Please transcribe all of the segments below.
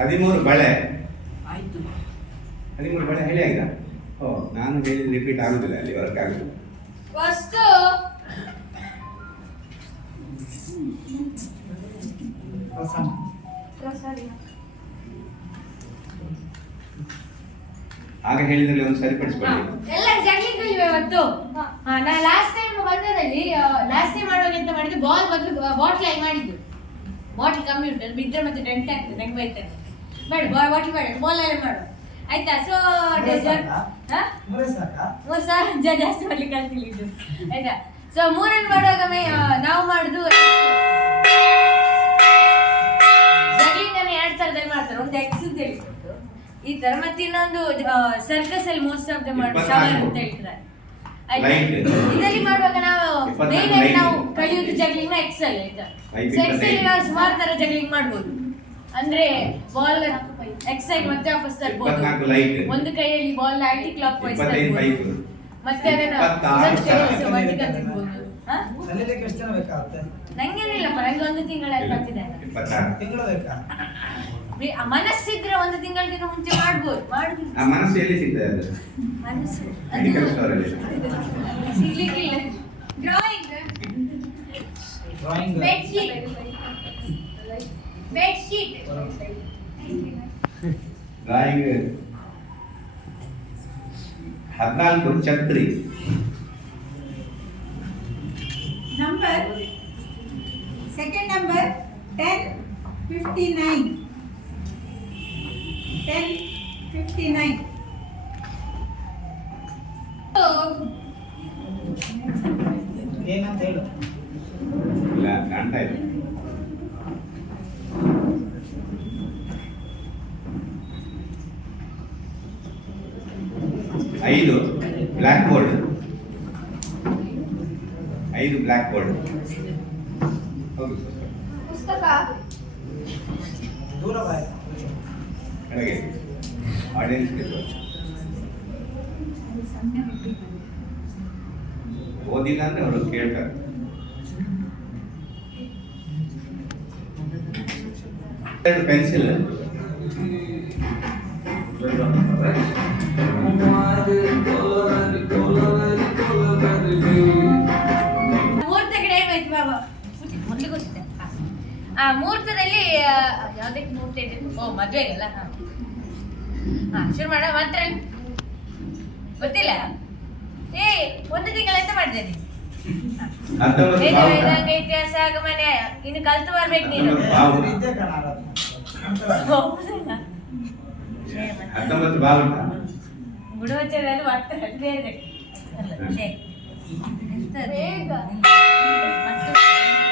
ಹದಿಮೂರು ಬಳೆ. ಆಯ್ತು. ಹದಿಮೂರು ಬಳೆ ಹೇಳಿ ಆಯ್ತಾ? ಓ ನಾನು ಹೇಳಿ ರಿಪೀಟ್ ಆಗುದಿಲ್ಲ ಅಲ್ಲಿ ವರ್ಕ್ ಆಗುದಿಲ್ಲ ವಸ್ತು. ಆಗ ಹೇಳಿದ್ರಲ್ಲಿ ಒಂದು ಸರಿಪಡಿಸ್ಕೊಳ್ಳಿ. ಎಲ್ಲ ಇವೆ ಇವತ್ತು? ಹಾ, ನಾ ಲಾಸ್ಟ್ ಟೈಮ್ ಬಂದದಲ್ಲಿ ಲಾಸ್ಟ್ ಟೈಮ್ ಮಾಡುವಾಗ ಅಂತ ಮಾಡಿದ್ದು? ಬಾಲ್ ಬದಲು ಬಾಟ್ಲ್ ಆಗಿ ಮಾಡಿದ್ದು. ಬಾಟ್ಲ್ ಕಮ್ಮಿ ಉಂಟು ಅದು ಬಿದ್ದರೆ ಮತ್ತೆ ಡೆಂಟ್ ಆಗ್ತದೆ ನಂಗೆ ಬೈತಾರೆ ಬೇಡ ಬಾಟ್ಲ್ ಬೇಡ ಬಾಲ್ ಅಲ್ಲೇ ಮಾಡು. ಆಯ್ತಾ? ಸೊ ಡೆಸರ್ಟ್ ಮೂರೇ ಸಾವಿರ ಜ- ಜಾಸ್ತಿ ಮಾಡ್ಲಿಕ್ಕೆ ಆಗ್ತಿಲ್ಲ ಇದು. ಆಯ್ತಾ? ಸೊ ಮೂರನ್ನು ಮಾಡುವಾಗ ನಾವು ಮಾಡುದು ಜಗ್ಲಿಂಗ್ ಎರಡು ಥರದಲ್ಲಿ ಮಾಡ್ತಾರೆ. ಒಂದು ಎಕ್ಸ್ ಅಂತ ಹೇಳಿಕೊಟ್ಟು ಈ ತರ ಮತ್ತೆ ಇನ್ನೊಂದು ಸರ್ಕಸ್ ಅಲ್ಲಿ ಮೋಸ್ಟ್ ಆಫ್ ದ ಮಾಡಿ. ಶವರ್ ಅಂತ ಹೇಳ್ತಾರೆ. ಇದರಲ್ಲಿ ಮಾಡುವಾಗ ನಾವು ಮೇನ್ ಆಗಿ ನಾವು ಕಲಿಯುವುದು ಜಗ್ಲಿಂಗ್ ಎಕ್ಸ್ ಅಲ್ಲಿ ಆಯ್ತಾ ಸೊ ಎಕ್ಸ್ ಅಲ್ಲಿ ನಾವು ಸುಮಾರು ತರ ಜಗ್ಲಿಂಗ್ ಮಾಡ್ಬೋದು. ಅಂದ್ರೆ ಬಾಲ್ ಎಕ್ಸ್ ಆಗಿ ಮತ್ತೆ ವಾಪಸ್ ತರ್ಬೋದು ಒಂದು ಕೈಯಲ್ಲಿ ಬಾಲ್ ಆಂಟಿ ಕ್ಲಾಕ್ ವೈಸ್ ತರ್ಬೋದು ಮತ್ತೆ ಅದನ್ನ vertical ತಿರ್ಬೋದು. ಹಾ? ಕಲೀಲಿಕ್ಕೆ ಎಷ್ಟು ಜನ ಬೇಕಾಗುತ್ತೆ? ನಂಗೇನಿಲ್ಲಪ್ಪ ನಂಗೆ ಒಂದು ತಿಂಗಳಲ್ಲಿ ಬೇಕಾ? ಮನಸ್ಸಿದ್ರೆ ಒಂದು ತಿಂಗಳಿಗಿಂತ ಮುಂಚೆ ಮಾಡ್ಬೋದು ಮಾಡ್ಬೋದು. ಆ ಮನಸ್ಸು ಎಲ್ಲಿ ಸಿಗ್ತದೆ ಅದು? ಮನಸ್ಸು. ಮೆಡಿಕಲ್ ಸ್ಟೋರ್ ಅಲ್ಲಿ. ಸಿಗ್ಲಿಕ್ಕಿಲ್ಲ. Drawing drawing bedsheet bedsheet drawing ಹದಿನಾಲ್ಕು ಛತ್ರಿ number second number 1059 1059 ದೂರ ಬಾಯ್ ಕೆಳಗೆ ಆಡಿಯನ್ಸ್ ಓದಿಲ್ಲ ಅಂದ್ರೆ ಅವರು ಕೇಳ್ತಾರೆ ಪೆನ್ಸಿಲ್ ಮುಹೂರ್ತ ಆ ಮುಹೂರ್ತದಲ್ಲಿ ಯಾವ್ದಕ್ಕೆ ಮುಹೂರ್ತ ಇದೆ ಓ ಮದ್ವೆಗಲ್ಲ ಹಾ. ಹಾ ಶುರು ಮಾಡ ಮಾತ್ರ. ಗೊತ್ತಿಲ್ಲ? ಏ ಒಂದು ತಿಂಗಳ ಎಂತ ಮಾಡಿದೆ ನೀನು. ವೇದಾಂಗ ಇತಿಹಾಸ ಆಗಮನ ಇನ್ನು ಕಲ್ತು ಬರ್ಬೇಕು ನೀನು. ಗುಡವಚನದಲ್ಲಿ ಬರ್ತಾರೆ ವಿದ್ಯೆ ಕಣ ಹೌದಲ್ಲ?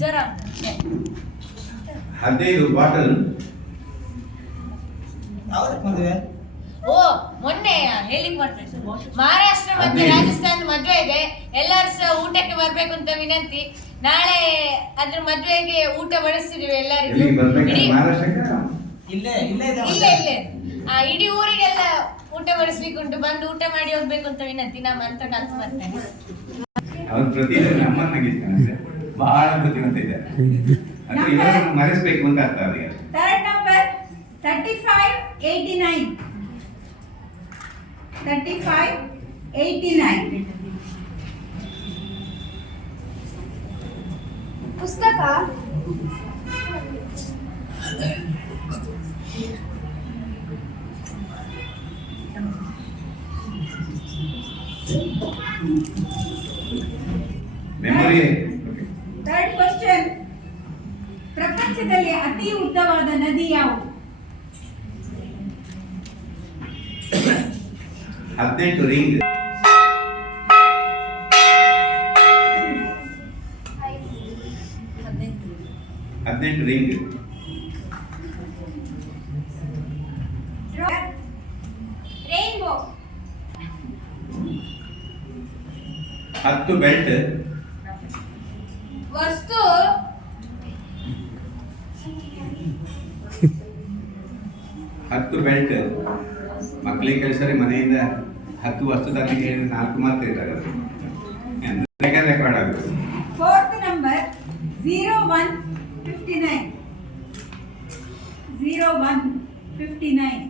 ಮಿಜೋರಾಂ. ಹದಿನೈದು ಬಾಟಲ್. ಓ ಮೊನ್ನೆ ಹೇಳಿಕ್ ಬರ್ತೇನೆ ಮಹಾರಾಷ್ಟ್ರ ಮತ್ತೆ. ರಾಜಸ್ಥಾನ ಮದ್ವೆ ಇದೆ. ಎಲ್ಲರೂ ಸಹ ಊಟಕ್ಕೆ ಬರ್ಬೇಕು ಅಂತ ವಿನಂತಿ. ನಾಳೆ ಅದ್ರ ಮದ್ವೆಗೆ ಊಟ ಬಡಿಸ್ತಿದೀವಿ ಎಲ್ಲರಿಗೂ. ಇಡೀ ಇಲ್ಲೇ ಇಲ್ಲೇ ಇಲ್ಲೇ ಇಲ್ಲೇ. ಆ ಇಡೀ ಊರಿಗೆಲ್ಲ ಊಟ ಬಡಿಸ್ಲಿಕ್ಕೆ ಉಂಟು ಬಂದು ಊಟ ಮಾಡಿ ಹೋಗ್ಬೇಕು ಅಂತ ವಿನಂತಿ. ನಮ್ಮ ಅಂತ ಕಲ್ತು ಬರ್ತೇನೆ. ಅವನು ಪ್ರತಿದಿನ ನಮ್ಮನ್ನ ನಗಿಸ್ತಾನೆ ಬಹಳ ಬುದ್ಧಿವಂತ ಇದ್ದಾರೆ ಅದು ಇವರನ್ನು ಮರೆಸ್ಬೇಕು ಅಂತ ಅರ್ಥ ಅವರಿಗೆ third number 3589 3589 ಪುಸ್ತಕ ಮೆಮೊರಿ ಉದ್ದವಾದ ನದಿ ಯಾವುದು ಹದಿನೆಂಟು ರಿಂಗ್ ಹದಿನೆಂಟು ರಿಂಗ್ ರೈನ್ಬೋ ಹತ್ತು ಬೆಲ್ಟ್ ಬೆಲ್ಟ್ ಮಕ್ಕಳಿಗೆ ಕಳಿಸರೆ ಮನೆಯಿಂದ ಹತ್ತು ವರ್ಷದ ಹೇಳಿದ್ರೆ ನಾಲ್ಕು ಮಾತ್ರ ಇದ್ದಾರೆ ರೆಕಾರ್ಡ್ ಆಗುತ್ತೆ fourth number Zero one fifty nine. Zero one fifty nine.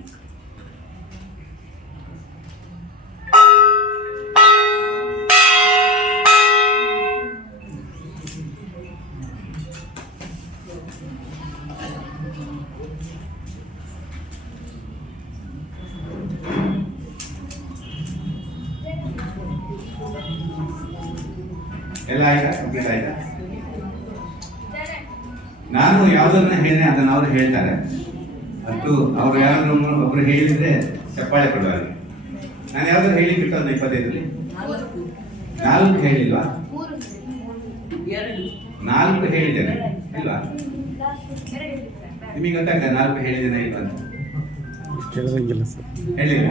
ಎಲ್ಲ ಆಯ್ತಾ? ಕಂಪ್ಲೀಟ್ ಆಯ್ತಾ? ನಾನು ಯಾವುದನ್ನ ಹೇಳಿ ಅದನ್ನ ಅವರು ಹೇಳ್ತಾರೆ. ಮತ್ತು ಅವ್ರು ಯಾರು ಒಬ್ರು- ಹೇಳಿದ್ರೆ ಚಪ್ಪಾಳೆ ಕೊಡುವಾಗ ನಾನು ಯಾವ್ದಾದ್ರು ಹೇಳಿ ಬಿಟ್ಟು ಒಂದು ಇಪ್ಪತ್ತೈದರಲ್ಲಿ? ನಾಲ್ಕು ಹೇಳಿಲ್ವಾ? ನಾಲ್ಕು ಹೇಳಿದ್ದೇನೆ ಇಲ್ವಾ? ನಿಮಗೆ ಗೊತ್ತಾಗ್ತದೆ ನಾಲ್ಕು ಹೇಳಿದ್ದೇನೆ ಇಲ್ವಾ ಅಂತ? ಹೇಳಿಲ್ಲ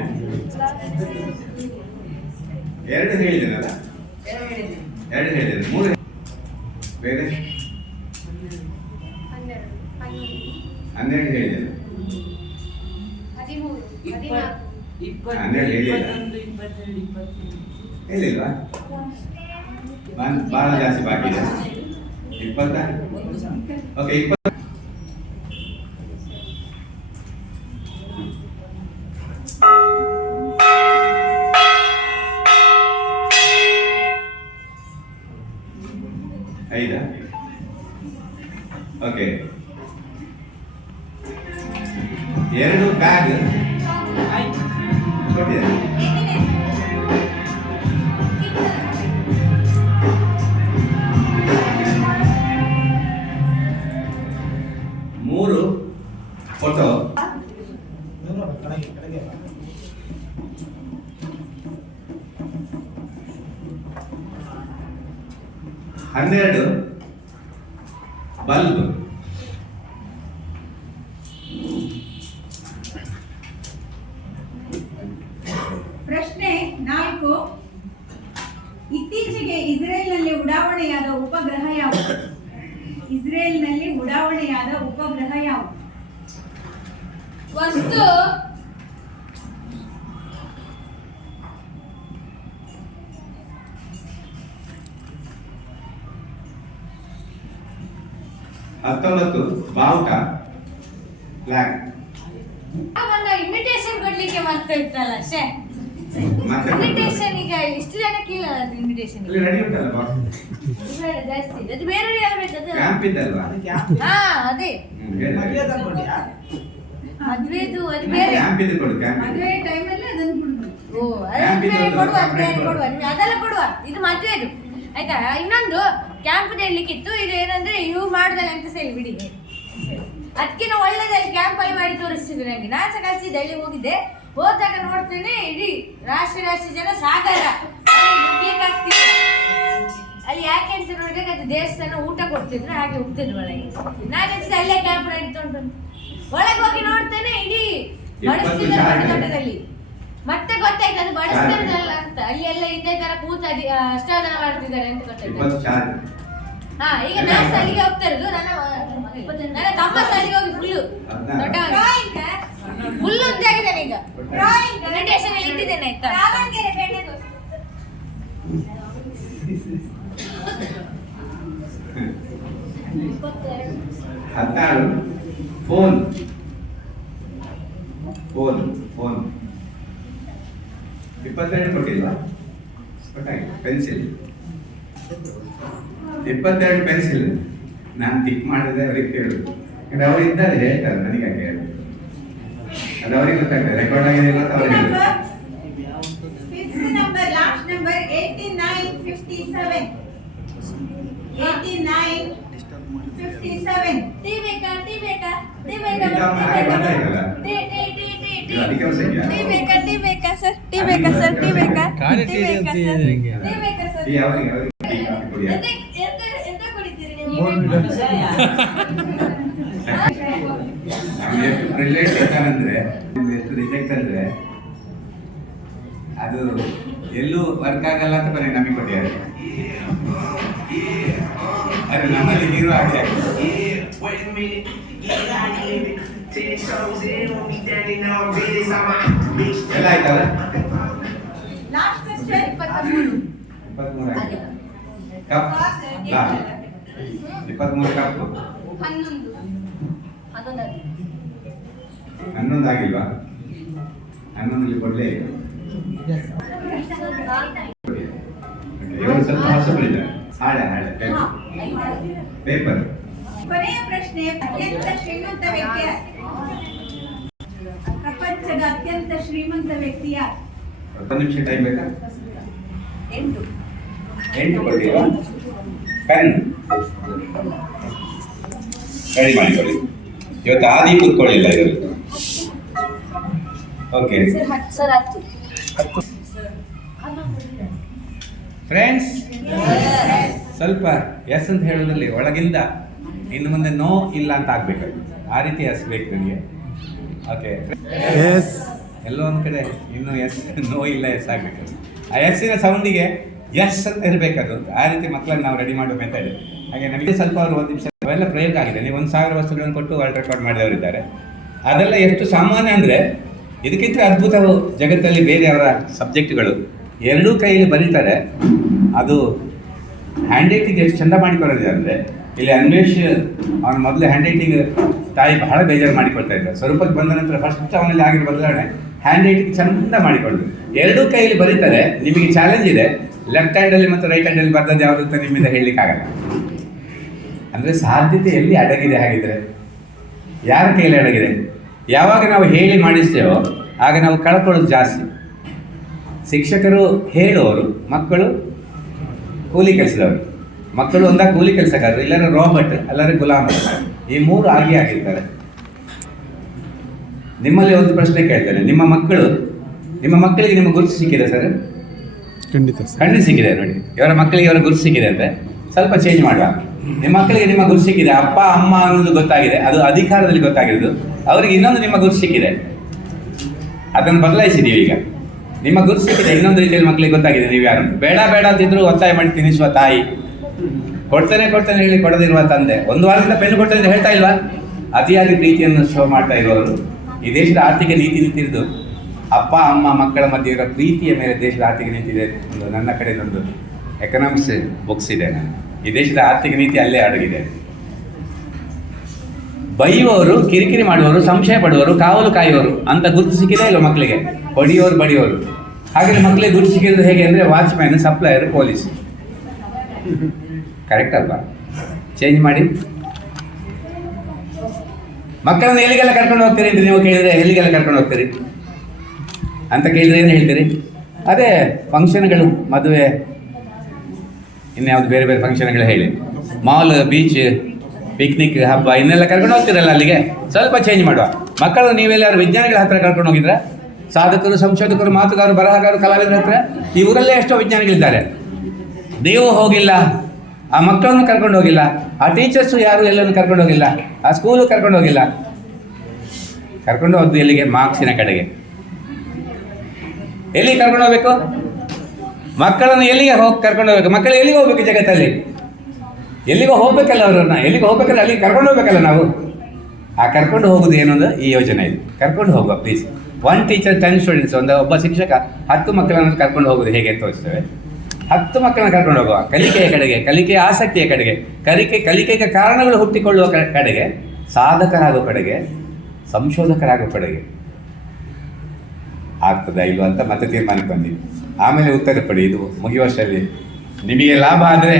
ಎರಡು ಹೇಳಿದ್ದೇನಲ್ಲ? ಎರಡು ಹೇಳಿದ್ರು ಮೂರು ಬೇರೆ? ಹನ್ನೆರಡು ಹೇಳಿ ಹನ್ನೆರಡು ಹೇಳಿಲ್ಲ ಹೇಳಿಲ್ವಾ? ಬಹಳ ಜಾಸ್ತಿ ಬಾಕಿ ಇದೆ. ಇಪ್ಪತ್ತ? ಓಕೆ, ಇಪ್ಪತ್ತು ಹನ್ನೆರಡು ಬಲ್ಬ್. ಒಂದು ಇನ್ವಿಟೇಷನ್ ಕೊಡ್ಲಿಕ್ಕೆ ಮರ್ತ ಇತ್ತಲ್ಲ ಶೇ ಇನ್ವಿಟೇಷನ್ ಈಗ ಇಷ್ಟು ಅದು ಇನ್ವಿಟೇಷನ್ ಇಲ್ಲಿ ರೆಡಿ ಉಂಟಲ್ಲ ಬಾಕ್ಸ್ ಜಾಸ್ತಿ. ಇದೆ. ಅದು ಬೇರೆ ಹೇಳ್ಬೇಕು ಅದು. ಕ್ಯಾಂಪ್ ಇದೆ ಹಾ ಅದೇ? ಮದ್ವೆದು ಬೇರೆ. ಕ್ಯಾಂಪ್ ಇದ್ದು ಕೊಡು ಕ್ಯಾಂಪ್ ಮದುವೆ ಟೈಮಲ್ಲಿ ಅದನ್ನು ಕೊಡ್ಬೋದು ಓ ಕ್ಯಾಂಪ್ ಅದು ಬೇರೆ ಇದು ಕೊಡುವ ಅದು ಬೇರೆ ಕಂಪ್ಲೇಂಟ್ ಕೊಡುವ. ನೀವು ಅದೆಲ್ಲ ಕೊಡುವ. ಇದು ಮದ್ವೆದು. ಆಯ್ತಾ? ಇನ್ನೊಂದು ಕ್ಯಾಂಪ್ ಹೇಳಲಿಕ್ಕಿತ್ತು ಇದು ಏನಂದ್ರೆ ಇವು ಮಾಡ್ದಲ್ಲ ಅಂತ ಸೇರಿ ಬಿಡಿ. ಅದಕ್ಕೆ ನಾವು ಒಳ್ಳೇದಲ್ಲಿ ಕ್ಯಾಂಪ್ ಅಲ್ಲಿ ಮಾಡಿ ತೋರಿಸ್ತಿದ್ರು ನನಗೆ ನಾಚ ಕಲಿಸಿದ್ದೆ ಅಲ್ಲಿ ಹೋಗಿದ್ದೆ. ಹೋದಾಗ ನೋಡ್ತೇನೆ ಇಡೀ ರಾಶಿ ರಾಶಿ ಜನ ಸಾಗರ ಅಲ್ಲಿ ಯಾಕೆ ಅಂತ ನೋಡಿದಾಗ ಅದು ದೇವಸ್ಥಾನ ಊಟ ಕೊಡ್ತಿದ್ರು ಹಾಗೆ ಹೋಗ್ತಿದ್ರು ಒಳಗೆ. ನಾನು ಅನ್ಸಿದೆ ಅಲ್ಲೇ ಕ್ಯಾಂಪ್ ಅಂತ. ಒಳಗೆ ಹೋಗಿ ನೋಡ್ತೇನೆ ಇಡೀ ದೊಡ್ಡದಲ್ಲಿ. ಮತ್ತೆ ಗೊತ್ತಾಯ್ತು ಅದು ಬಡಿಸ್ತಿರಲ್ಲ ಅಂತ. ಅಲ್ಲಿ ಎಲ್ಲ ಇದೇ ತರ ಕೂತ ಅಷ್ಟಾದನ ಮಾಡ್ತಿದ್ದಾರೆ ಅಂತ ಗೊತ್ತಾಯ್ತು. ಹಾ ಈಗ ನಾನು ಸಾಲಿಗೆ ಹೋಗ್ತಾ ಇರೋದು ನನ್ನ ನನ್ನ ತಮ್ಮ ಸಾಲಿಗೆ ಹೋಗಿ ಫುಲ್ಲು ದೊಡ್ಡ ಫುಲ್ ಉದ್ದಾಗಿದ್ದಾನೆ ಈಗ. ಡ್ರಾಯಿಂಗ್ ಇನ್ವಿಟೇಷನ್ ಅಲ್ಲಿ ಇಟ್ಟಿದ್ದೇನೆ ಆಯ್ತಾ? ದಾವಣಗೆರೆ ಬೆಣ್ಣೆ ದೋಸೆ ಹದಿನಾರು ಫೋನ್. Phone phone. ಇಪ್ಪತ್ತೆರಡು ಕೊಟ್ಟಿಲ್ವಾ? ಕೊಟ್ಟಾಗಿ ಪೆನ್ಸಿಲ್ ಇಪ್ಪತ್ತೆರಡು ಪೆನ್ಸಿಲ್ ನಾನು ಟಿಕ್ ಮಾಡಿದೆ ಅವ್ರಿಗೆ ಕೇಳುದು ಯಾಕಂದ್ರೆ ಅವ್ರು ಇದ್ದಾರೆ ಹೇಳ್ತಾರೆ ನನಗೆ ಯಾಕೆ ಹೇಳಿ ಅದು ಅವ್ರಿಗೆ ಗೊತ್ತಾಗ್ತದೆ ರೆಕಾರ್ಡ್ ಆಗಿದೆ ಅಂತ ಅವ್ರಿಗೆ number ಹೇಳುದು. fifth number last number 8957 8957 tea ಬೇಕಾ ಟಿ ಬೇಕಾ ಟೀ ಬೇಕಾ ಇದೆಯಲ್ಲ? ಟೀ ಬೇಕಾ ಟಿ ಬೇಕಾ ಸರ್ ಟೀ ಬೇಕಾ ಸರ್ ಟೀ ಬೇಕಾ ಸರ್ ಹೆಂಗೆ? ಟೀ ಬೇಕಾ ಸರ್ ಈ ಯಾವ್ರಿಗೆ ಯಾವ್ರಿಗೆ ಟೀ ಕಾಫಿ ಕುಡಿಯಾ? ಎಂತ ಎಂತ ಎಂತ ಕುಡಿತೀರಿ ಎಷ್ಟು ರಿಜೆಕ್ಟ್ ಅಂದ್ರೆ ಅದು ಎಲ್ಲೂ ವರ್ಕ್ ಆಗಲ್ಲ ಅಂತ ಬರೀ ನಮಗೆ ಕೊಟ್ಟಿದ್ದಾರೆ ಅದು. ನಮ್ಮಲ್ಲಿ ನೀರು ಆಗಿ. ಎಲ್ಲ ಆಯ್ತಲ್ಲ ಇಪ್ಪತ್ಮೂರು ಕಪ್ ಲಾಸ್ಟ್ ಇಪ್ಪತ್ತ್ಮೂರು ಕಪ್ಪು ಹನ್ನೊಂದು. ಹನ್ನೊಂದು ಆಗಿಲ್ವಾ? ಹನ್ನೊಂದಲ್ಲಿ ಕೊಡಲೇ ಇವರು ಸ್ವಲ್ಪ ಹೊಸಬರಿದ್ದಾರೆ. ಹಾಳೆ ಹಾಳೆ ಪೇಪರ್. ಕೊನೆಯ ಪ್ರಶ್ನೆ ಅತ್ಯಂತ ಶ್ರೀಮಂತ ವ್ಯಕ್ತಿ? ಪ್ರಪಂಚದ ಅತ್ಯಂತ ಶ್ರೀಮಂತ ವ್ಯಕ್ತಿ ಯಾರು? ಒಂದು ನಿಮಿಷ ಟೈಮ್ ಬೇಕಾ? ಎಂಟು. ಎಂಟು ಕೊಡ್ತೀರಾ ಪೆನ್ ರೆಡಿ ಮಾಡಿಕೊಳ್ಳಿ ಇವತ್ತು ಆದಿ ಕೂತ್ಕೊಳ್ಳಿಲ್ಲ ಇವರು. ಓಕೆ ಫ್ರೆಂಡ್ಸ್ ಸ್ವಲ್ಪ ಎಸ್ ಅಂತ ಹೇಳೋದ್ರಲ್ಲಿ ಒಳಗಿಂದ ಇನ್ನು ಮುಂದೆ ನೋ ಇಲ್ಲ ಅಂತ ಆಗ್ಬೇಕು ಆ ರೀತಿ ಎಸ್ ಬೇಕು ನನಗೆ ಓಕೆ ಎಸ್ ಎಲ್ಲೋ ಒಂದು ಕಡೆ ಇನ್ನು ಎಸ್ ನೋ ಇಲ್ಲ ಎಸ್ ಆಗ್ಬೇಕು ಆ ಎಸ್ಸಿನ ಸೌಂಡಿಗೆ ಎಸ್ ಅಂತ ಇರಬೇಕದು. ಆ ರೀತಿ ಮಕ್ಕಳನ್ನು ನಾವು ರೆಡಿ ಮಾಡೋ ಮೆಥಡ್ ಹಾಗೆ ನಮಗೆ ಸ್ವಲ್ಪ ಅವರು ಒಂದು ನಿಮಿಷ ಅವೆಲ್ಲ ಪ್ರಯೋಗ ಆಗಿದೆ. ನೀವು ಒಂದು ಸಾವಿರ ವಸ್ತುಗಳನ್ನು ಕೊಟ್ಟು ವರ್ಲ್ಡ್ ರೆಕಾರ್ಡ್ ಮಾಡಿದವರಿದ್ದಾರೆ ಅದೆಲ್ಲ ಎಷ್ಟು ಸಾಮಾನ್ಯ ಅಂದರೆ ಇದಕ್ಕಿಂತ ಅದ್ಭುತವು ಜಗತ್ತಲ್ಲಿ ಬೇರೆಯವರ ಸಬ್ಜೆಕ್ಟ್ಗಳು. ಎರಡೂ ಕೈಯಲ್ಲಿ ಬರೀತಾರೆ. ಅದು ಹ್ಯಾಂಡ್ ರೈಟಿಂಗ್ ಎಷ್ಟು ಚಂದ ಮಾಡಿಕೊಡೋದಿದೆ ಅಂದರೆ, ಇಲ್ಲಿ ಅನ್ವೇಷ್ ಅವನ ಮೊದಲು ಹ್ಯಾಂಡ್ ರೈಟಿಂಗ್ ತಾಯಿ ಬಹಳ ಬೇಜಾರು ಮಾಡಿಕೊಳ್ತಾ ಇದ್ದಾರೆ ಸ್ವರೂಪಕ್ಕೆ ಬಂದ ನಂತರ ಫಸ್ಟ್ ಅವನಲ್ಲಿ ಆಗಿರೋ ಬದಲಾವಣೆ ಹ್ಯಾಂಡ್ ರೈಟಿಂಗ್ ಚಂದ ಮಾಡಿಕೊಳ್ಳಿ ಎರಡೂ ಕೈಯಲ್ಲಿ ಬರೀತಾರೆ. ನಿಮಗೆ ಚಾಲೆಂಜ್ ಇದೆ. ಲೆಫ್ಟ್ ಹ್ಯಾಂಡಲ್ಲಿ ಮತ್ತು ರೈಟ್ ಹ್ಯಾಂಡಲ್ಲಿ ಬರ್ದದ್ದು ಯಾವುದು ಅಂತ ನಿಮ್ಮಿಂದ ಹೇಳಲಿಕ್ಕಾಗಲ್ಲ. ಅಂದರೆ ಸಾಧ್ಯತೆ ಎಲ್ಲಿ ಅಡಗಿದೆ ಹಾಗಿದ್ರೆ. ಯಾರ ಕೈಯಲ್ಲಿ ಅಡಗಿದೆ? ಯಾವಾಗ ನಾವು ಹೇಳಿ ಮಾಡಿಸ್ತೇವೋ ಆಗ ನಾವು ಕಳ್ಕೊಳ್ಳೋದು ಜಾಸ್ತಿ. ಶಿಕ್ಷಕರು ಹೇಳುವವರು ಮಕ್ಕಳು ಕೂಲಿ ಕೆಲಸದವರು. ಮಕ್ಕಳು ಒಂದ ಕೂಲಿ ಕೆಲಸಗಾರರು ಇಲ್ಲರ ರೋಬಟ್ ಅಲ್ಲರ ಗುಲಾಮ. ಈ ಮೂರು ಆಗಿ ಆಗಿರ್ತಾರೆ. ನಿಮ್ಮಲ್ಲಿ ಒಂದು ಪ್ರಶ್ನೆ ಕೇಳ್ತೇನೆ. ನಿಮ್ಮ ಮಕ್ಕಳು ನಿಮ್ಮ ಮಕ್ಕಳಿಗೆ ನಿಮ್ಮ ಗುರುತು ಸಿಕ್ಕಿದೆ ಸರ್? ಖಂಡಿತ ಖಂಡಿತ ಸಿಕ್ಕಿದೆ ನೋಡಿ. ಇವರ ಮಕ್ಕಳಿಗೆ ಅವರ ಗುರುತು ಸಿಕ್ಕಿದೆ ಅಂದರೆ ಸ್ವಲ್ಪ ಚೇಂಜ್ ಮಾಡುವ. ನಿಮ್ಮ ಮಕ್ಕಳಿಗೆ ನಿಮ್ಮ ಗುರು ಸಿಕ್ಕಿದೆ, ಅಪ್ಪ, ಅಮ್ಮ ಅನ್ನೋದು ಗೊತ್ತಾಗಿದೆ, ಅದು ಅಧಿಕಾರದಲ್ಲಿ ಗೊತ್ತಾಗಿರೋದು. ಅವರಿಗೆ ಇನ್ನೊಂದು ನಿಮ್ಮ ಗುರು ಸಿಕ್ಕಿದೆ. ಅದನ್ನು ಬದಲಾಯಿಸಿ ಈಗ. ನಿಮ್ಮ ಗುರು ಸಿಕ್ಕಿದೆ, ಇನ್ನೊಂದು ರೀತಿಯಲ್ಲಿ ಮಕ್ಕಳಿಗೆ ಗೊತ್ತಾಗಿದೆ, ನೀವು ಯಾರು? ಬೇಡ ಬೇಡ ಅಂತಿದ್ರು ಒತ್ತಾಯ ಮಾಡಿ ತಿನ್ನಿಸುವ ತಾಯಿ. ಕೊಡ್ತೇನೆ ಕೊಡ್ತೇನೆ ಹೇಳಿ ಕೊಡದಿರುವ ತಂದೆ. ಒಂದು ವಾರದಿಂದ ಪೆನ್ನು ಕೊಡ್ತೇನೆ ಅಂತ ಹೇಳ್ತಾ ಇಲ್ವಾ? ಅತಿಯಾಗಿ ಪ್ರೀತಿಯನ್ನು ಶೋ ಮಾಡ್ತಾ ಇರೋರು ಈ ದೇಶದ ಆರ್ಥಿಕ ನೀತಿ ನಿಂತಿದ್ದು ಅಪ್ಪ, ಅಮ್ಮ, ಮಕ್ಕಳ ಮಧ್ಯೆ ಇರೋ ಪ್ರೀತಿಯ ಮೇಲೆ ದೇಶದ ಆರ್ಥಿಕ ನೀತಿ ಇದೆ ಒಂದು ನನ್ನ ಕಡೆ ಒಂದು ಎಕನಾಮಿಕ್ಸ್ ಬುಕ್ಸ್ ಇದೆ. ನಾನು ಈ ದೇಶದ ಆರ್ಥಿಕ ನೀತಿ ಅಲ್ಲೇ ಅಡಗಿದೆ ಬೈಯುವವರು, ಕಿರಿಕಿರಿ ಮಾಡುವವರು, ಸಂಶಯ ಪಡುವವರು, ಕಾವಲು ಕಾಯುವವರು ಅಂತ ಗುರುತು ಸಿಕ್ಕಿದೆ ಇಲ್ಲ ಮಕ್ಕಳಿಗೆ? ಹೊಡಿಯೋರು, ಬಡಿಯೋರು. ಹಾಗೆ ಮಕ್ಕಳಿಗೆ ಗುರುತು ಸಿಕ್ಕಿದ್ರು ಹೇಗೆ ಅಂದರೆ ವಾಚ್ಮ್ಯಾನ್, ಸಪ್ಲೈಯರ್, ಪೊಲೀಸ್. ಕರೆಕ್ಟ್ ಅಲ್ವಾ? ಚೇಂಜ್ ಮಾಡಿ. ಮಕ್ಕಳನ್ನು ಎಲ್ಲಿಗೆಲ್ಲ ಕರ್ಕೊಂಡು ಹೋಗ್ತೀರಿ ಅಂತ ನೀವು ಕೇಳಿದರೆ ಎಲ್ಲಿಗೆಲ್ಲ ಕರ್ಕೊಂಡು ಹೋಗ್ತೀರಿ? ಅಂತ ಕೇಳಿದ್ರೆ ಏನು ಹೇಳ್ತೀರಿ? ಅದೇ ಫಂಕ್ಷನ್ಗಳು ಮದುವೆ ಇನ್ಯಾವುದು ಬೇರೆ ಬೇರೆ ಫಂಕ್ಷನ್ಗಳು ಹೇಳಿ. ಮಾಲ್ ಬೀಚ್ ಪಿಕ್ನಿಕ್ ಹಬ್ಬ, ಇನ್ನೆಲ್ಲ ಕರ್ಕೊಂಡು ಹೋಗ್ತೀರಲ್ಲ ಅಲ್ಲಿಗೆ? ಸ್ವಲ್ಪ ಚೇಂಜ್ ಮಾಡುವ. ಮಕ್ಕಳು, ನೀವೆಲ್ಲಾರು ವಿಜ್ಞಾನಿಗಳ ಹತ್ರ ಕರ್ಕೊಂಡು ಹೋಗಿದ್ರೆ? ಸಾಧಕರು, ಸಂಶೋಧಕರು, ಮಾತುಗಾರರು, ಬರಹಗಾರರು, ಕಲಾವಿದರ ಹತ್ರ? ಈ ಊರಲ್ಲೇ ಎಷ್ಟೋ ವಿಜ್ಞಾನಿಗಳಿದ್ದಾರೆ. ನೀವು ಹೋಗಿಲ್ಲ. ಆ ಮಕ್ಕಳನ್ನು ಕರ್ಕೊಂಡು ಹೋಗಿಲ್ಲ. ಆ ಟೀಚರ್ಸು ಯಾರು ಎಲ್ಲರೂ ಕರ್ಕೊಂಡು ಹೋಗಿಲ್ಲ. ಆ ಸ್ಕೂಲು ಕರ್ಕೊಂಡು ಹೋಗಿಲ್ಲ. ಕರ್ಕೊಂಡು ಹೋದ್ದು ಎಲ್ಲಿಗೆ? ಮಾರ್ಕ್ಸಿನ ಕಡೆಗೆ. ಎಲ್ಲಿ ಕರ್ಕೊಂಡು ಹೋಗ್ಬೇಕು? ಮಕ್ಕಳನ್ನು ಎಲ್ಲಿಗೆ ಹೋಗಿ ಕರ್ಕೊಂಡು ಹೋಗ್ಬೇಕು? ಮಕ್ಕಳು ಎಲ್ಲಿಗೆ ಹೋಗ್ಬೇಕು ಜಗತ್ತಲ್ಲಿ? ಎಲ್ಲಿಗೆ ಹೋಗ್ಬೇಕಲ್ಲ ಅವರನ್ನ. ಎಲ್ಲಿಗೆ ಹೋಗ್ಬೇಕಲ್ಲ, ಅಲ್ಲಿಗೆ ಕರ್ಕೊಂಡು ಹೋಗ್ಬೇಕಲ್ಲ ನಾವು? ಆ ಕರ್ಕೊಂಡು ಹೋಗೋದು ಏನೊಂದು ಈ ಯೋಜನೆ ಇದೆ. ಕರ್ಕೊಂಡು ಹೋಗುವ please one teacher ten students ಒಂದು ಒಬ್ಬ ಶಿಕ್ಷಕ, ಹತ್ತು ಮಕ್ಕಳನ್ನು ಕರ್ಕೊಂಡು ಹೋಗೋದು ಹೇಗೆ ತೋರಿಸ್ತೇವೆ. ಹತ್ತು ಮಕ್ಕಳನ್ನ ಕರ್ಕೊಂಡು ಹೋಗುವ. ಕಲಿಕೆಯ ಕಡೆಗೆ, ಕಲಿಕೆಯ ಆಸಕ್ತಿಯ ಕಡೆಗೆ, ಕಲಿಕೆ, ಕಲಿಕೆಗೆ ಕಾರಣಗಳು ಹುಟ್ಟಿಕೊಳ್ಳುವ ಕಡೆಗೆ, ಸಾಧಕರಾಗುವ ಕಡೆಗೆ, ಸಂಶೋಧಕರಾಗುವ ಕಡೆಗೆ ಆಗ್ತದಾ ಇಲ್ವ ಅಂತ ಮತ್ತೆ ತೀರ್ಮಾನಕ್ಕೆ ಬಂದಿವಿ. ಆಮೇಲೆ ಉತ್ತರ ಪಡಿ ಇದು ಮುಗಿಯುವಷ್ಟರಲ್ಲಿ ನಿಮಗೆ ಲಾಭ ಆದರೆ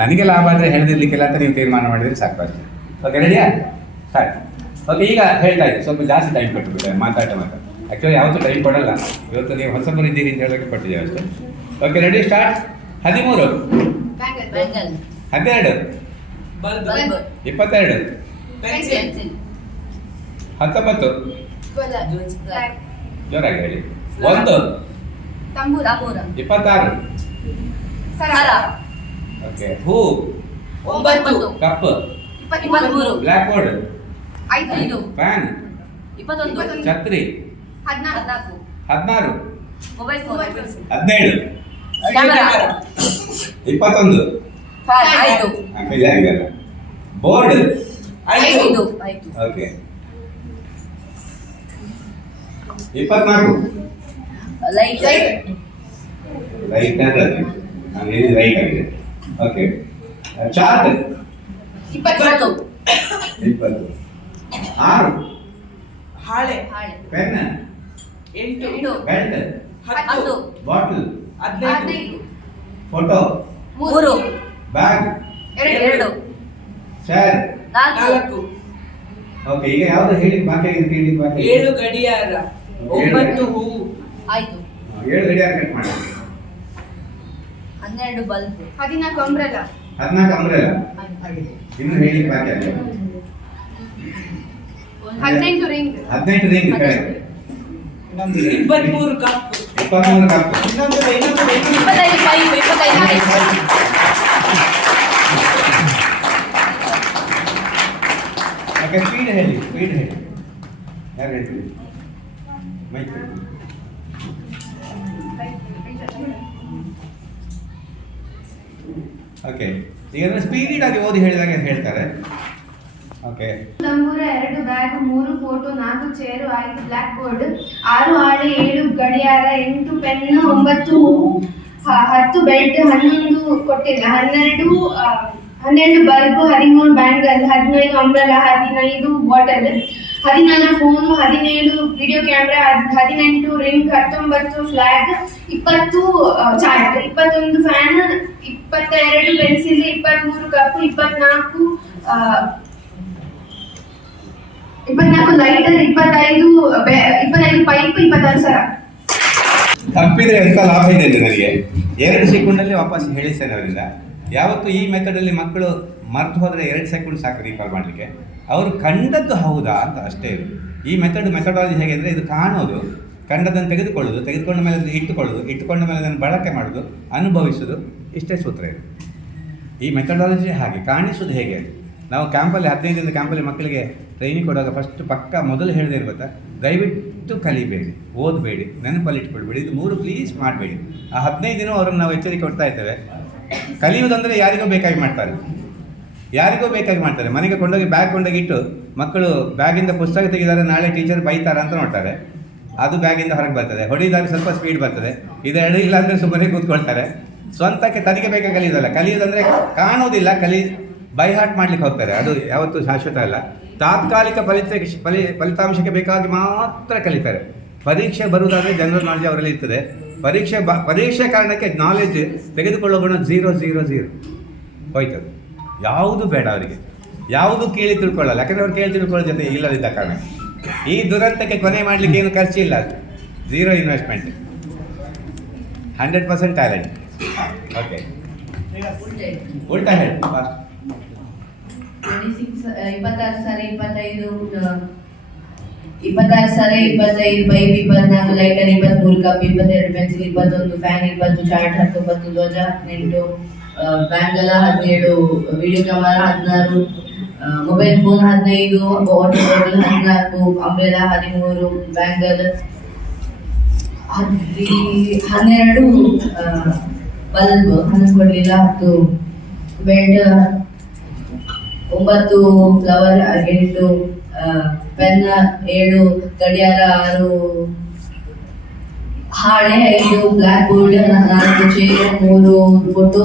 ನನಗೆ ಲಾಭ ಆದರೆ ಹೇಳದಿರ್ಲಿಕ್ಕಿಲ್ಲ ಅಂತ ನೀವು ತೀರ್ಮಾನ ಮಾಡಿದ್ರೆ ಸಾಕು ಅಷ್ಟೇ. ಓಕೆ ರೆಡಿಯಾ ಸಾಕು. ಓಕೆ ಈಗ ಹೇಳ್ತಾ ಇದ್ದೆ ಸ್ವಲ್ಪ ಜಾಸ್ತಿ ಟೈಮ್ ಕೊಟ್ಟುಬಿಟ್ಟೆ ಮಾತಾಡ ಮಾತಾಡ ಆ್ಯಕ್ಚುಲಿ ಯಾವತ್ತೂ ಟೈಮ್ ಕೊಡಲ್ಲ. ಇವತ್ತು ನೀವು ಹೊಸಬರಿದ್ದೀರಿ ಅಂತ ಹೇಳೋಕ್ಕೆ ಕೊಟ್ಟಿದ್ದೀವಿ ಅಷ್ಟೇ. ಓಕೆ ರೆಡಿ ಸ್ಟಾರ್ಟ್ ಹದಿಮೂರು. ಹನ್ನೆರಡು. ಇಪ್ಪತ್ತೆರಡು. ಹತ್ತೊಂಬತ್ತು. ಜೋರಾಗಿ ಹೇಳಿ. ಒಂದು. ತಂಬೂರ ಮೂರ ಇಪ್ಪತ್ತಾರು. ಸರ. ಓಕೆ. ಹೂ. ಒಂಬತ್ತು. ಕಪ್ ಇಪ್ಪತ್ಮೂರು ಬ್ಲ್ಯಾಕ್ ಬೋರ್ಡ್ ಐದು. ಫ್ಯಾನ್ ಇಪ್ಪತ್ತೊಂದು. ಛತ್ರಿ. ಹದಿನಾಲ್ಕು. ಹದಿನಾರು. ಮೊಬೈಲ್ ಫೋನ್ ಹದಿನೇಳು. ಕ್ಯಾಮರಾ. ಇಪ್ಪತ್ತೊಂದು. ಐದು. ಬೋರ್ಡ್ ಐದು. ಐದು. ಓಕೆ. ಇಪ್ಪತ್ನಾಲ್ಕು. ಲೈಟ್ ರೈಟ್ ನಾನು ಹೇಳಿದ ರೈಟ್ ಆಗಿದೆ ಓಕೆ ಚಾರ್ಟ್ ಇಪ್ಪತ್ತು ಇಪ್ಪತ್ತು. ಆರು. ಹಾಳೆ. ಹಾಳೆ. ಪೆನ್ ಎಂಟು. ಬೆಲ್ಟ್ ಹತ್ತು. ಬಾಟಲ್ ಹದಿನೈದು. ಫೋಟೋ ಮೂರು. ಬ್ಯಾಗ್ ಎರಡು. ಚೇರ್ ನಾಲ್ಕು. ನಾಲ್ಕು. ಓಕೆ ಈಗ ಯಾವ್ದು ಹೇಳಿ ಬಾಕಿ ಆಗಿದೆ ಕೇಳಿ ಬಾಕಿ ಏಳು ಗಡಿಯಾರ. ಒಂಬತ್ತು. ಹೂವು ಆಯ್ತು. ಹಾ, ಏಳು ಗಡಿಯಾರ ಕಟ್ ಮಾಡಿ ಹನ್ನೆರಡು ಬಲ್ಬ್ ಹದಿನಾಲ್ಕು ಅಂಬ್ರೆಲಾ. ಹದಿನಾಲ್ಕು ಅಂಬ್ರೆಲ್ಲ ಆಗಿದೆ. ಇನ್ನು ಹೇಳಿ ಬಾಕಿ ಆಗಿದೆ ಹದಿನೈದು ರಿಂಗ್. ಹದಿನೆಂಟು ರಿಂಗ್ ಕಡೆ ಇನ್ನೊಂದು ಇಪ್ಪತ್ಮೂರು ಕಪ್. ಇಪ್ಪತ್ಮೂರು ಕಪ್. ಇನ್ನೊಂದು ಇನ್ನೊಂದು ಇನ್ನೊಂದು ಇಪ್ಪತ್ತೈದು ಪೈಪ್ ಇಪ್ಪತ್ತೈದು ಪೈಪ್ ಓಕೆ ಸ್ಪೀಡ್ ಹೇಳಿ ಸ್ಪೀಡ್ ಹೇಳಿ. ಯಾರು ಹೇಳ್ತೀವಿ ಮೈಕ್ ಓಕೆ ಈಗ ಸ್ಪೀಡ್ ಆಗಿ ಓದಿ ಹೇಳಿದಾಗ ಹೇಳ್ತಾರೆ. ಓಕೆ ತಂಬೂರ ಎರಡು ಬ್ಯಾಗ್ ಮೂರು ಫೋಟೋ ನಾಲ್ಕು ಚೇರು ಐದು ಬ್ಲಾಕ್ ಬೋರ್ಡ್ ಆರು ಆಳೆ ಏಳು ಗಡಿಯಾರ, ಎಂಟು ಪೆನ್ ಒಂಬತ್ತು ಹತ್ತು ಬೆಲ್ಟ್ ಹನ್ನೊಂದು ಕೊಟ್ಟಿಲ್ಲ. ಹನ್ನೆರಡು ಹನ್ನೆರಡು ಬಲ್ಬ್, ಹದಿಮೂರು ಬ್ಯಾಂಗಲ್ ಹದಿನೈದು ಅಂಬ್ರೆಲಾ, ಹದಿನೈದು ಬಾಟಲ್ ಹದಿನಾರು ಫೋನು ಹದಿನೇಳು ವಿಡಿಯೋ ಕ್ಯಾಮ್ರಾ ಹದಿನೆಂಟು ರಿಂಗ್ ಹತ್ತೊಂಬತ್ತು ಫ್ಲಾಗ್ ಇಪ್ಪತ್ತು ಚಾರ್ಜ್ ಇಪ್ಪತ್ತೊಂದು ಫ್ಯಾನ್ ಇಪ್ಪತ್ತೆರಡು ಪೆನ್ಸಿಲ್ ಇಪ್ಪತ್ತ್ಮೂರು ಕಪ್ ಇಪ್ಪತ್ನಾಲ್ಕು ಇಪ್ಪತ್ನಾಲ್ಕು ಲೈಟರ್ ಇಪ್ಪತ್ತೈದು ಇಪ್ಪತ್ತೈದು ಪೈಪ್ ಇಪ್ಪತ್ತೈದು ಸರ. ತಪ್ಪಿದ್ರೆ ಎಂತ ಲಾಭ ಇದೆ ನನಗೆ? ಎರಡು ಸೆಕೆಂಡಲ್ಲಿ ವಾಪಸ್ ಹೇಳಿಸ್ತೇನೆ ಅವರಿಂದ. ಯಾವತ್ತು ಈ ಮೆಥಡಲ್ಲಿ ಮಕ್ಕಳು ಮರ್ತು ಹೋದರೆ ಎರಡು ಸೆಕೆಂಡ್ ಸಾಕು ರೀಕಾಲ್ ಮಾಡಲಿಕ್ಕೆ. ಅವರು ಕಂಡದ್ದು ಹೌದಾ ಅಂತ ಅಷ್ಟೇ ಈ ಮೆಥಡ್ ಮೆಥಡಾಲಜಿ ಹೇಗೆ ಅಂದರೆ ಇದು ಕಾಣೋದು ಕಂಡದನ್ನು ತೆಗೆದುಕೊಳ್ಳೋದು, ತೆಗೆದುಕೊಂಡ ಮೇಲೆ ಅದನ್ನು ಇಟ್ಟುಕೊಳ್ಳೋದು, ಇಟ್ಟುಕೊಂಡ ಮೇಲೆ ಅದನ್ನು ಬಳಕೆ ಮಾಡೋದು ಅನುಭವಿಸೋದು ಇಷ್ಟೇ ಸೂತ್ರ ಇದು. ಈ ಮೆಥಡಾಲಜಿ ಹಾಗೆ ಕಾಣಿಸೋದು ಹೇಗೆ ನಾವು ಕ್ಯಾಂಪಲ್ಲಿ ಹದಿನೈದು ದಿನದ ಕ್ಯಾಂಪಲ್ಲಿ ಮಕ್ಕಳಿಗೆ ಟ್ರೈನಿಂಗ್ ಕೊಡುವಾಗ ಫಸ್ಟ್ ಪಕ್ಕ ಮೊದಲು ಹೇಳಿದೆ ಗೊತ್ತಾ? ದಯವಿಟ್ಟು ಕಲಿಬೇಡಿ, ಓದಬೇಡಿ, ನೆನಪಲ್ಲಿ ಇಟ್ಕೊಳ್ಬೇಡಿ, ಇದು ಮೂರು ಪ್ಲೀಸ್ ಮಾಡಬೇಡಿ. ಆ ಹದಿನೈದು ದಿನ ಅವರನ್ನು ನಾವು ಎಚ್ಚರಿಕೆ ಕೊಡ್ತಾ ಇದ್ದೇವೆ ಕಲಿಯುವುದಂದರೆ ಯಾರಿಗೂ ಬೇಕಾಗಿ ಮಾಡ್ತಾರೆ. ಯಾರಿಗೋ ಬೇಕಾಗಿ ಮಾಡ್ತಾರೆ. ಮನೆಗೆ ಕೊಂಡೋಗಿ ಬ್ಯಾಗ್ ಕೊಂಡೋಗಿ ಇಟ್ಟು ಮಕ್ಕಳು ಬ್ಯಾಗಿಂದ ಪುಸ್ತಕ ತೆಗೆದಾರೆ ನಾಳೆ ಟೀಚರ್ ಬೈತಾರೆ ಅಂತ ನೋಡ್ತಾರೆ. ಅದು ಬ್ಯಾಗಿಂದ ಹೊರಗೆ ಬರ್ತದೆ. ಹೊಡಿದಾಗ ಸ್ವಲ್ಪ ಸ್ಪೀಡ್ ಬರ್ತದೆ. ಇದು ಇಲ್ಲ ಅಂದರೆ ಸುಮ್ಮನೆ ಕೂತ್ಕೊಳ್ತಾರೆ. ಸ್ವಂತಕ್ಕೆ ತನಗೆ ಬೇಕಾಗಿ ಕಲಿಯೋದಲ್ಲ? ಕಲಿಯೋದಂದರೆ ಕಾಣೋದಿಲ್ಲ ಕಲಿ ಬೈಹಾಟ್ ಮಾಡ್ಲಿಕ್ಕೆ ಹೋಗ್ತಾರೆ. ಅದು ಯಾವತ್ತೂ ಶಾಶ್ವತ ಅಲ್ಲ. ತಾತ್ಕಾಲಿಕ ಫಲಿತ ಫಲಿ ಫಲಿತಾಂಶಕ್ಕೆ ಬೇಕಾಗಿ ಮಾತ್ರ ಕಲಿತಾರೆ. ಪರೀಕ್ಷೆ ಬರುವುದಾದರೆ ಜನರಲ್ ನಾಲೆಜ್ ಅವರಲ್ಲಿ ಇರ್ತದೆ. ಪರೀಕ್ಷೆ ಬ, ಪರೀಕ್ಷೆ ಕಾರಣಕ್ಕೆ ನಾಲೆಜ್ ತೆಗೆದುಕೊಳ್ಳೋ ಗುಣ ಝೀರೋ ಝೀರೋ ಝೀರೋ ಹೋಯ್ತು. ಯಾವುದು ಬೇಡ ಅವರಿಗೆ. ಯಾವುದು ಕೇಳಿ ತಿಳ್ಕೊಳ್ಳಲ್ಲ. ಯಾಕಂದ್ರೆ ಅವ್ರು ಕೇಳಿ ತಿಳ್ಕೊಳ್ಳೋ ಜೊತೆ ಇಲ್ಲದಿದ್ದ ಕಾರಣ. ಈ ದುರಂತಕ್ಕೆ ಕೊನೆ ಮಾಡಲಿಕ್ಕೆ ಏನು ಖರ್ಚಿಲ್ಲ. Zero investment hundred percent talent okay ಉಲ್ಟಾ ಹೇಳಿ. ಸಿಕ್ಸ್ ಇಪ್ಪತ್ತಾರು ಇಪ್ಪತ್ತೈದು ಆ, ಇಪ್ಪತ್ತಾರು ಸಾವಿರ ಇಪ್ಪತ್ತೈದು ಪೈಪ್ ಇಪ್ಪತ್ನಾಲ್ಕು ಲೈಟರ್ ಇಪ್ಪತ್ಮೂರು ಕಪ್ ಇಪ್ಪತ್ತೆರಡು ಪೆನ್ಸಿಲ್ ಇಪ್ಪತ್ತೊಂದು ಫ್ಯಾನ್ ಇಪ್ಪತ್ತು ಚಾರ್ಟ್ ಹತ್ತೊಂಬತ್ತು ಧ್ವಜ, ಹದಿನೆಂಟು ಬ್ಯಾಂಗಲ, ಹದಿನೇಳು ವಿಡಿಯೋ ಕ್ಯಾಮರಾ ಹದಿನಾರು ಮೊಬೈಲ್ ಫೋನ್ ಹದಿನೈದು ವಾಟರ್ ಬಾಟಲ್ ಹದಿನಾಲ್ಕು ಅಂಬ್ರೆಲಾ ಹದಿಮೂರು ಬ್ಯಾಂಗಲ್ ಹದಿ ಹನ್ನೆರಡು ಬಲ್ಬ್ ಹನ್ನೊಂದು ಕೊಡಲಿಲ್ಲ ಹತ್ತು ಬೆಲ್ಟ್ ಒಂಬತ್ತು ಫ್ಲವರ್ ಎಂಟು ಪೆನ್ ಏಳು, ಗಡಿಯಾರ ಆರು ಹಾಳೆ ಐದು, ಬ್ಲಾಕ್ ಬೋರ್ಡ್ ನಾಲ್ಕು ಚೇರ್ ಮೂರು, ಫೋಟೋ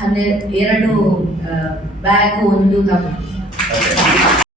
ಹನ್ನೆರಡು ಎರಡು ಬ್ಯಾಗ್ ಒಂದು ಕಪ್